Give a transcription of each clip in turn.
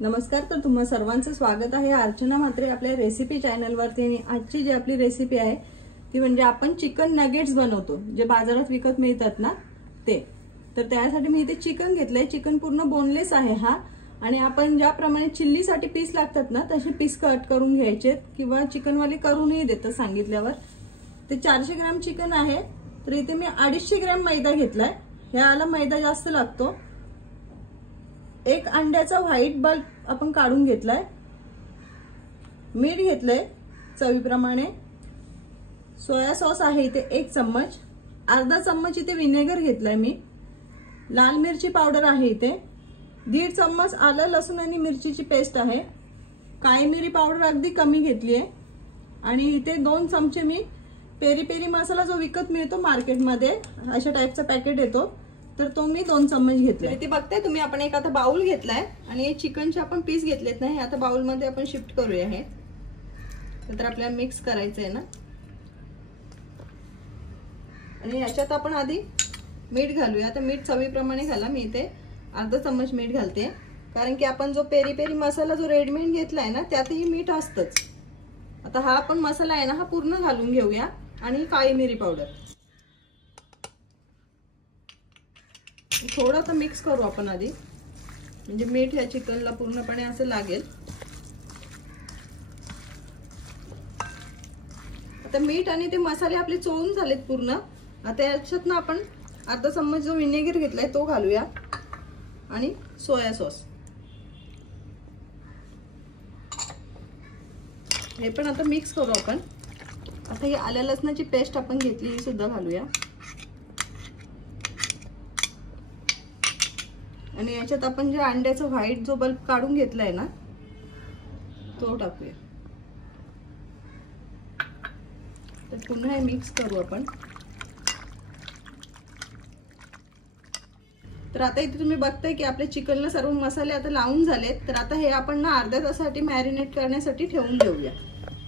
नमस्कार, तर तुम्हा सर्वांचं स्वागत आहे अर्चना म्हात्रे आपल्या रेसिपी चॅनलवरती। आणि आजची जी आपली रेसिपी आहे ती म्हणजे आपण चिकन नगेट्स बनवतो, जे बाजारात विकत मिळतात ना ते। तर त्यासाठी मी इथे चिकन घेतलंय। चिकन पूर्ण बोनलेस आहे हा, आणि आपण ज्याप्रमाणे चिल्लीसाठी पीस लागतात ना तसे पीस कट करून घ्यायचे, किंवा चिकनवाले करूनही देतात सांगितल्यावर। ते 400 ग्रॅम चिकन आहे, तर इथे मी 250 ग्रॅम मैदा घेतलाय। ह्याला मैदा जास्त लागतो। एक अंड्याचा व्हाईट बल्ब आपण काढून घेतलाय। मीठ घेतलंय चवीप्रमाणे। सोया सॉस आहे इथे 1 चम्मच। अर्धा चम्मच इथे विनेगर घेतलाय मी। लाल मिरची पावडर आहे इथे 1.5 चम्मच। आलं लसूण आणि मिरचीची पेस्ट आहे। काळी मिरी पावडर अगदी कमी घेतली आहे। आणि इथे 2 चमचे मी पेरी पेरी मसाला जो विकत मिळतो मार्केटमध्ये, अशा टाइपचा पॅकेट येतो, तर तो मी 2 चम्मच घेतले। इथे बघताय तुम्ही, आपण एक आता बाउल घेतलाय आणि हे चिकनचे आपण पीस घेतलेत ना, हे आता बाउल मध्ये आपण शिफ्ट करूया। हे तर आपल्याला मिक्स करायचं आहे ना। आणि याच्यात आपण आधी मीठ घालूया। आता मीठ चवीप्रमाणे घाला। मी इथे अर्धा चम्मच मीठ घालते, कारण की आपण जो पेरी पेरी मसाला जो रेडीमेड घेतलाय ना त्यातही मीठ असतंच। आता हा आपण मसाला आहे ना हा पूर्ण घालून घेऊया। आणि काळी मिरी पावडर थोडं आता मिक्स करू आपण आधी, म्हणजे मीठ या चिकनला पूर्णपणे असं लागेल। आता मीठ आणि ते मसाले आपले चोळून झालेत पूर्ण। आता याच्यात ना आपण अर्धा चम्मच जो विनेगर घेतलाय तो घालूया, आणि सोया सॉस हे पण आता मिक्स करू आपण। आता ही आल्या लसणाची पेस्ट आपण घेतली ही सुद्धा घालूया, आणि याच्यात आपण जे अंड्याचा व्हाईट जो बल्ब काढून घेतलाय ना तो टाकूया। तर पुन्हा हे मिक्स करू आपण। तर आता इथे तुम्ही बघताय की आपल्या चिकनला सर्व मसाले आता लावून झालेत। तर आता हे आपण ना अर्ध्या तासासाठी मॅरिनेट करण्यासाठी ठेवून देऊया।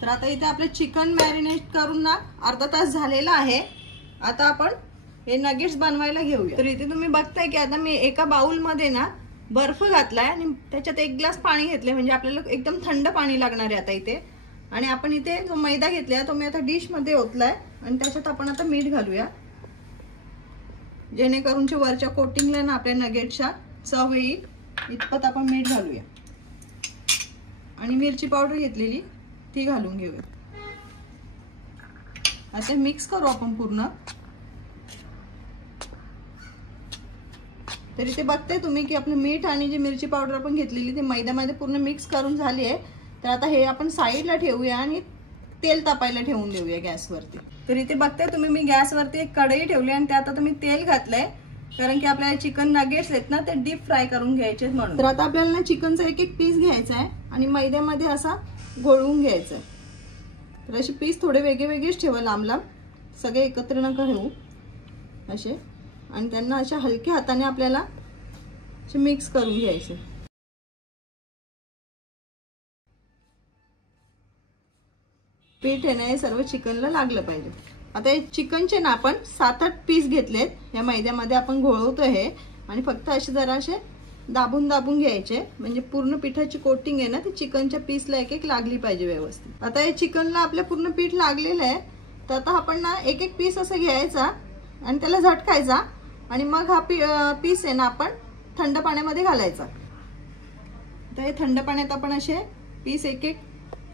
तर आता इथे आपले चिकन मॅरिनेट करून ना अर्धा तास झालेला आहे। आता आपण हे नगेट्स बनवायला घेऊया। तर इथे तुम्ही बघताय की आता मी एका बाउल मध्ये ना बर्फ घातलाय आणि त्याच्यात 1 ग्लास पाणी घेतले, म्हणजे आपल्याला एकदम थंड पाणी लागणार आहे आता इथे। आणि आपण इथे जो मैदा घेतलाय तो मी आता डिश मध्ये ओतलाय, आणि त्याच्यात आपण आता मीठ घालूया, जेणेकरून वरच्या कोटिंगला ना आपल्या नगेट्सच्या चव येईल इतपत आपण मीठ घालूया। आणि मिरची पावडर घेतलेली ती घालून घेऊया। आता मिक्स करू आपण पूर्ण। तर इथे बघताय तुम्ही की आपलं मीठ आणि जी मिरची पावडर आपण घेतलेली ते मैद्यामध्ये पूर्ण मिक्स करून झाली आहे। तर आता हे आपण साईडला ठेवूया आणि तेल तापायला ठेवून देऊया गॅसवरती। तर इथे बघताय तुम्ही मी गॅसवरती एक कढई ठेवली आणि त्यात आता मी तेल घातलंय, कारण की आपल्याला चिकन नगेट्स आहेत ना ते डीप फ्राय करून घ्यायचे म्हणून। तर आता आपल्याला ना चिकनचा एक पीस घ्यायचा आहे आणि मैद्यामध्ये असा घोळवून घ्यायचा आहे। तर असे पीस थोडे वेगळे वेगळेच ठेवा, लांब लांब, सगळे एकत्र नका ठेवू असे। आणि त्यांना अशा हलक्या हाताने आपल्याला मिक्स करून घ्यायचे। पीठ आहे ना हे सर्व चिकनला लागलं पाहिजे। आता हे चिकनचे ना आपण 7-8 पीस घेतलेत। या मैद्यामध्ये आपण घोळवतोय हे, आणि फक्त असे जरा असे दाबून दाबून घ्यायचे, म्हणजे पूर्ण पिठाची कोटिंग आहे ना ती चिकनच्या पीसला एक लागली पाहिजे व्यवस्थित। आता हे चिकनला आपल्या पूर्ण पीठ लागलेलं आहे। तर आता आपण ना एक पीस असं घ्यायचा आणि त्याला झटकायचा, आणि मग हा पीस आहे ना आपण थंड पाण्यामध्ये घालायचा। तर हे थंड पाण्यात आपण असे पीस एक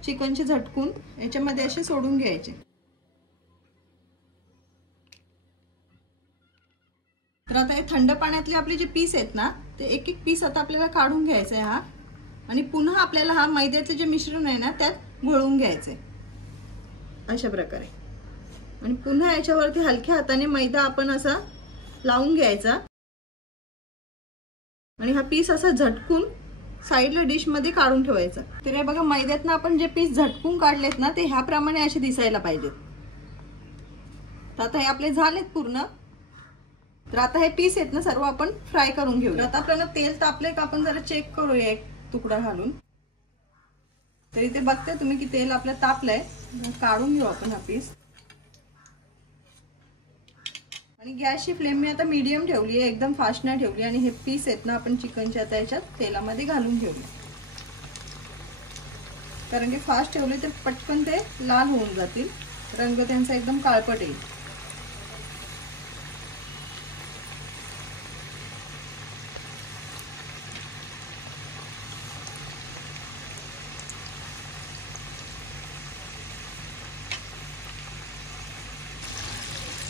चिकनचे झटकून याच्यामध्ये असे सोडून घ्यायचे। तर आता हे थंड पाण्यातले आपले जे पीस आहेत ना ते एक पीस आता आपल्याला काढून घ्यायचा आहे हा, आणि पुन्हा आपल्याला हा मैद्याचे जे मिश्रण आहे ना त्यात घोळवून घ्यायचंय अशा प्रकारे। आणि पुन्हा याच्यावरती हलक्या हाताने मैदा आपण असा लावून घ्यायचा, आणि हा पीस असा झटकून साईडला डिश मध्ये काढून ठेवायचा। तर हे बघा, मैद्यातनं आपण जे पीस झटकून काढलेत ना ते ह्याप्रमाणे असे दिसायला पाहिजेत। तर आता हे आपले झालेत पूर्ण। तर आता हे पीस आहेत ना सर्व आपण फ्राय करून घेऊया। आता आपल्याला तेल तापले का आपण जरा चेक करूया एक तुकडा घालून। तर इथे बघताय तुम्ही की तेल आपलं तापलंय, काढून घेऊ आपण हा पीस। आणि गॅसची फ्लेम मी आता मीडियम ठेवली आहे, एकदम फास्ट नाही ठेवली। आणि हे पीस आहेत ना आपण चिकनच्या आता याच्यात तेलामध्ये घालून घेऊया। कारण की फास्ट ठेवले तर पटकन ते लाल होऊन जातील, रंग त्यांचा एकदम काळपट येईल.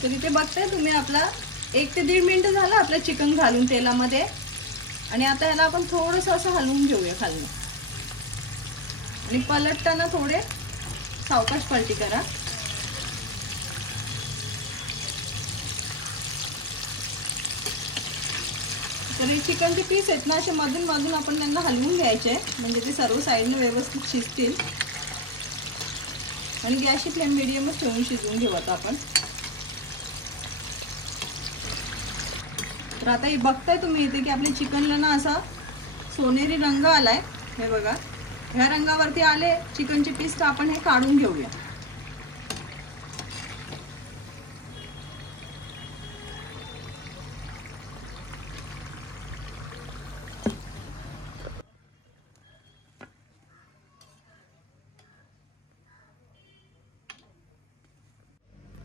तर इथे बघताय तुम्ही आपला 1 ते 1.5 मिनिट झालं आपलं चिकन घालून तेलामध्ये. आणि आता याला आपण थोडंसं असं हलवून घेऊया खालून. आणि पलटताना थोडे सावकाश पलटी करा. तर हे चिकनचे पीस आहेत ना, असे मधून मधून आपण त्यांना हलवून घ्यायचे, म्हणजे ते सर्व साईडने व्यवस्थित शिजतील. आणि गॅसची फ्लेम मीडियमच ठेवून शिजवून घेऊ आता आपण. तर आता हे बघताय तुम्ही इथे की आपल्या चिकनला ना असा सोनेरी रंग आलाय. हे बघा, ह्या रंगावरती आले चिकनचे पीस, तर आपण हे काढून घेऊया.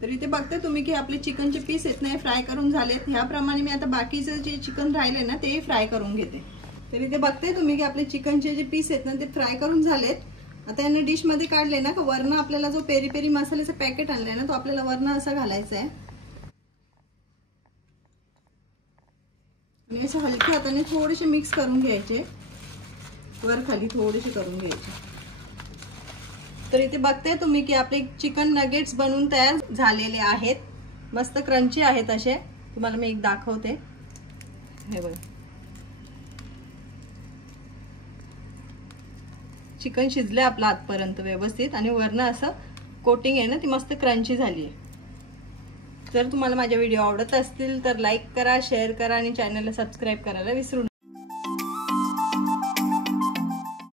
तर इथे बघताय तुम्ही की आपले चिकनचे पीस आहेत ना, हे फ्राय करून झालेत. ह्याप्रमाणे मी आता बाकीचं जे चिकन राहिले ना ते फ्राय करून घेते. तर इथे बघताय तुम्ही की आपले चिकनचे जे पीस आहेत ना ते फ्राय करून झालेत. आता यांना डिश मध्ये काढले ना, वरनं आपल्याला जो पेरी पेरी मसाल्याचं पॅकेट आणलंय ना, तो आपल्याला वरनं असा घालायचा आहे. आणि असं हलक्या हाताने थोडेसे मिक्स करून घ्यायचे, वर खाली थोडेसे करून घ्यायचे. तर इथे बघताय तुम्ही की आपले चिकन नगेट्स बनवून तयार झालेले आहेत. मस्त क्रंची आहेत असे. तुम्हाला मी एक दाखवते. हे बघा, चिकन शिजले आपलं आतपर्यंत व्यवस्थित आणि वरनं असं कोटिंग आहे ना, ती मस्त क्रंची झाली आहे. जर तुम्हाला माझे व्हिडिओ आवडत असतील तर लाईक करा, शेअर करा आणि चॅनलला सबस्क्राईब करायला विसरू नका.